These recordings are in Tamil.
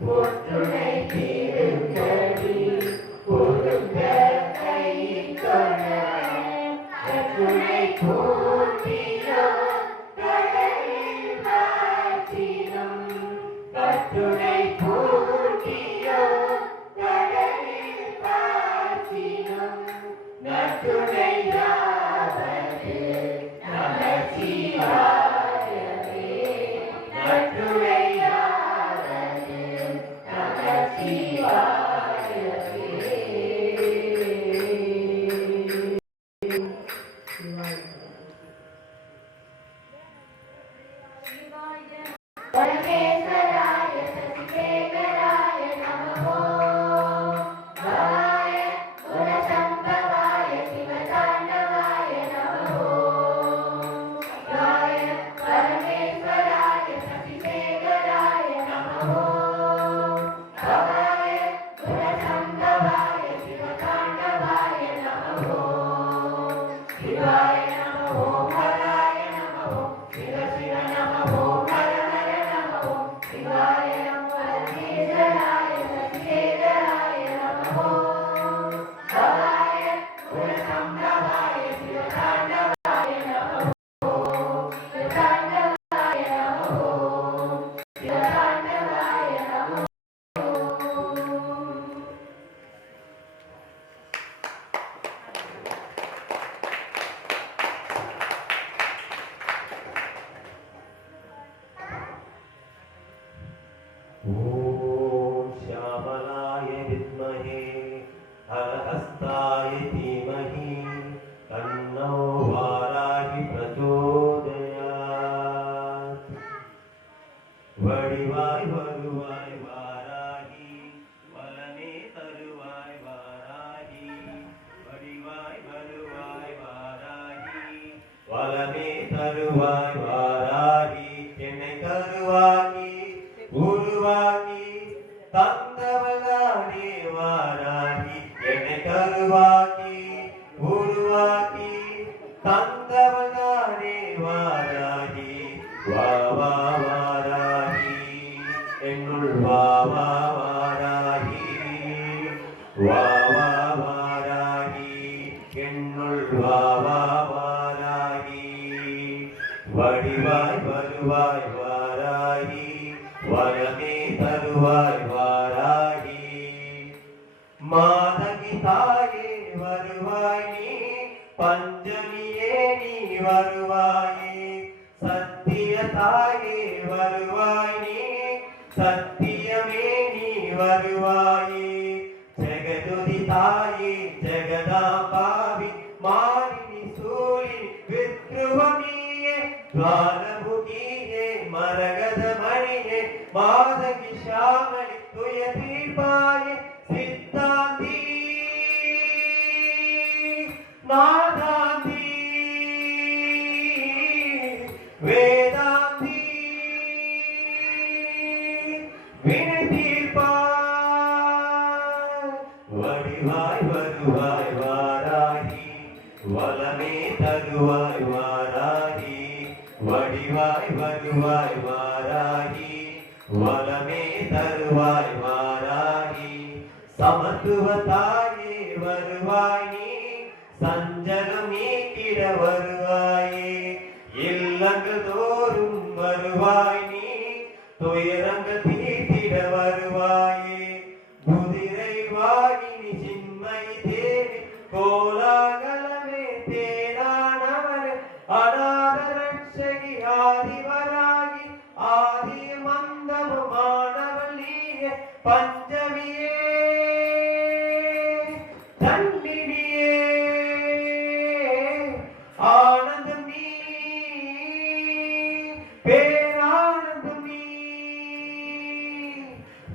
What do எங்குள் வா வா. சத்தியமே நீ வருவாயே. ஜெகதுதி தாயே ஜெகதா பாவி மாலினி சூழி வித்ருவமியே துவாரபுகியே மரகத மணியே மாதகி சாமலி துய தீர்ப்பாயே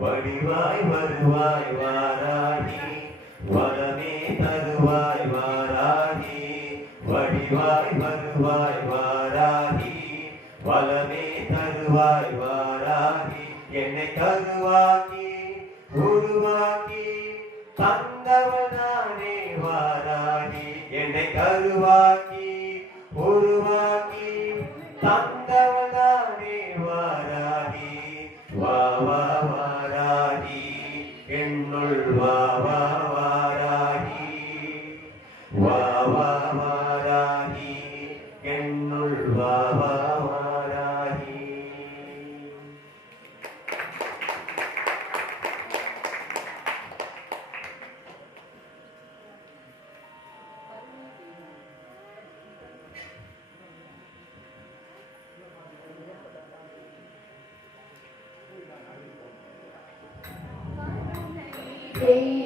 வடிவாய் வருவாய் வாராகி வரமே தருவாய் வாராகி வடிவாய் வருவாய் வாராகி வளமே தருவாய் வாராகி என்னை தருவாக்கி உருவாக்கி தந்தவனானே வாராகி என்னை தருவாக்கி உருவாக்கி தந்தவனானே வாராகி. வா வா வா Hey.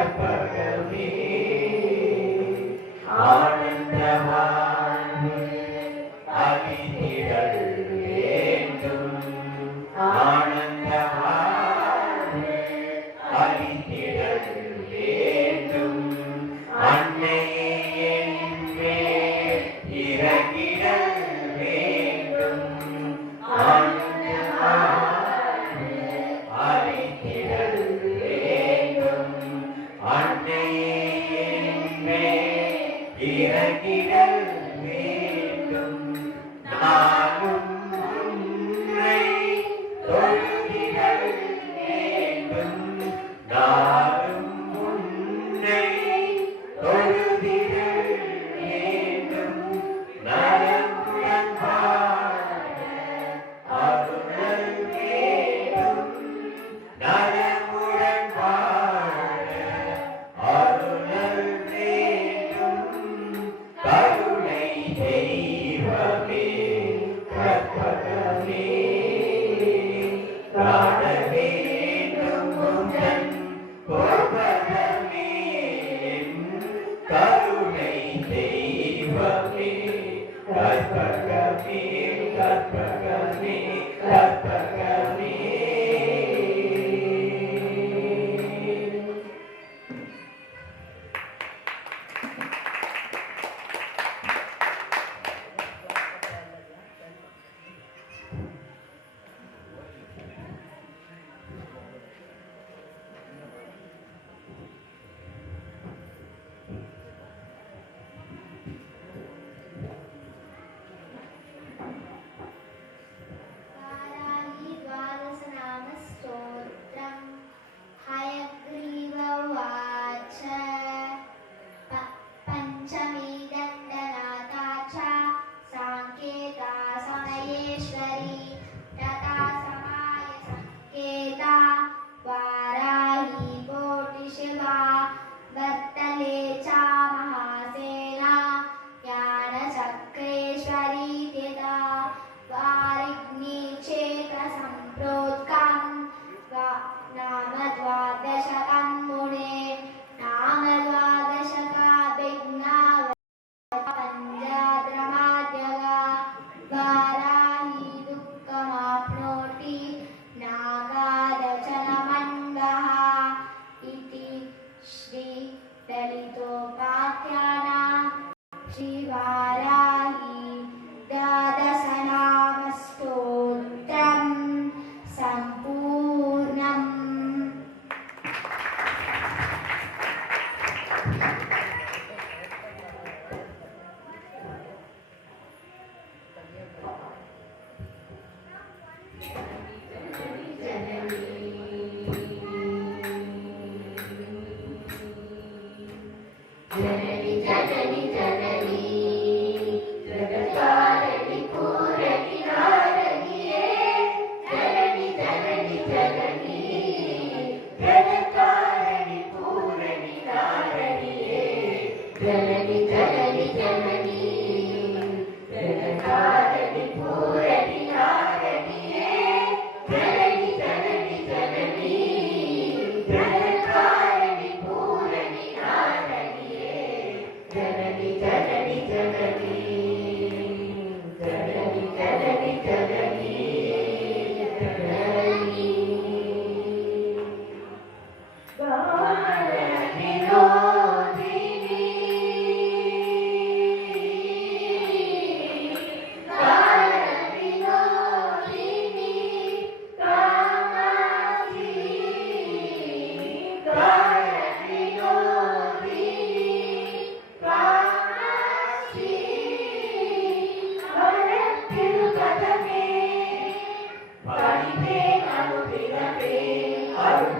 shepherd. Bye.